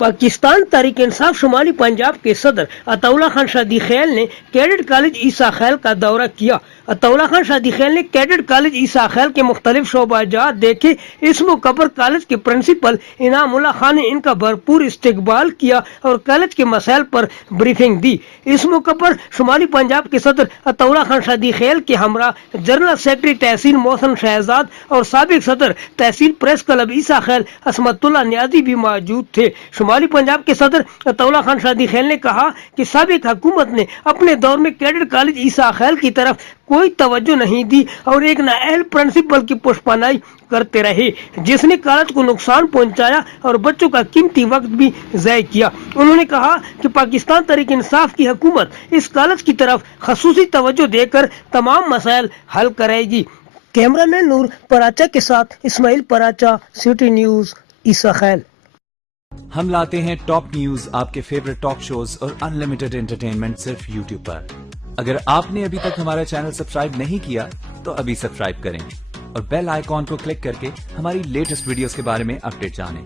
पाकिस्तान तहरीक इंसाफ शुमाली पंजाब के सदर अताउल्ला खान शादी खैल ने कैडेट कॉलेज ईसा खैल का दौरा किया। अताउल्ला खान शादी खैल ने कैडेट कॉलेज ईसा खैल के मुख्तलिफ शोबाजात देखे। इस मौके पर कॉलेज के प्रिंसिपल इनामुल्लाह खान ने इनका भरपूर इस्तकबाल किया और कॉलेज के मसाइल पर ब्रीफिंग दी। इस मौके पर शुमाली पंजाब के सदर अताउल्ला खान शादी खैल के हमरा जनरल सेक्रेटरी तहसील मोहसन शहजाद और साबिक सदर तहसील प्रेस क्लब ईसा खैल असमतुल्लाह न्याजी भी मौजूद थे। शुमाली पंजाब के सदर अताउल्ला खान शादी खैल ने कहा कि साबिक हुकूमत ने अपने दौर में कैडेट कॉलेज ईसा खैल की तरफ कोई तवज्जो नहीं दी और एक नाअहल प्रिंसिपल की पुष्पानाई करते रहे, जिसने कॉलेज को नुकसान पहुंचाया और बच्चों का कीमती वक्त भी ज़ाय किया। उन्होंने कहा कि पाकिस्तान तहरीक इंसाफ की हुकूमत इस कॉलेज की तरफ खसूसी तवज्जो देकर तमाम मसाइल हल करेगी। कैमरामैन नूर पराचा के साथ इस्माइल पराचा, सिटी न्यूज़, ईसा खैल। हम लाते हैं टॉप न्यूज, आपके फेवरेट टॉक शोज और अनलिमिटेड एंटरटेनमेंट सिर्फ यूट्यूब पर। अगर आपने अभी तक हमारा चैनल सब्सक्राइब नहीं किया तो अभी सब्सक्राइब करें और बेल आइकॉन को क्लिक करके हमारी लेटेस्ट वीडियोस के बारे में अपडेट जानें।